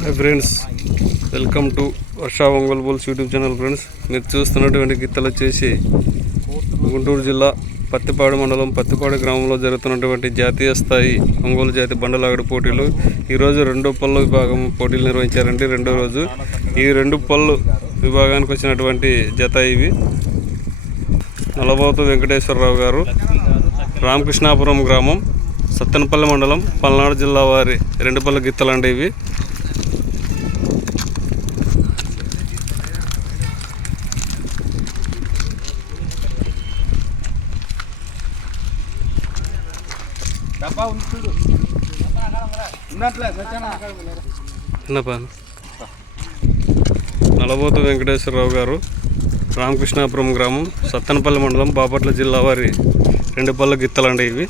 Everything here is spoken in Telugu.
Hi friends, welcome to Varsha Ongole bulls YouTube channel. Friends, మీరు చూస్తున్నటువంటి గిత్తలు వచ్చేసి గుంటూరు జిల్లా పత్తిపాడు మండలం పత్తిపాడు గ్రామంలో జరుగుతున్నటువంటి జాతీయ స్థాయి ఒంగోలు జాతి బండలాగడి పోటీలు. ఈరోజు రెండో పళ్ళు విభాగం పోటీలు నిర్వహించారండి. రెండో రోజు ఈ రెండు పళ్ళు విభాగానికి వచ్చినటువంటి జత ఇవి. నలబోతు వెంకటేశ్వరరావు గారు, రామకృష్ణాపురం గ్రామం, సత్తెనపల్లి మండలం, పల్నాడు జిల్లా వారి రెండు పళ్ళ గిత్తలండి ఇవి. నలబోతు వెంకటేశ్వరరావు గారు, రామకృష్ణాపురం గ్రామం, సత్తెనపల్లి మండలం, బాపట్ల జిల్లా వారి రెండు పళ్ళ గిత్తలండి ఇవి.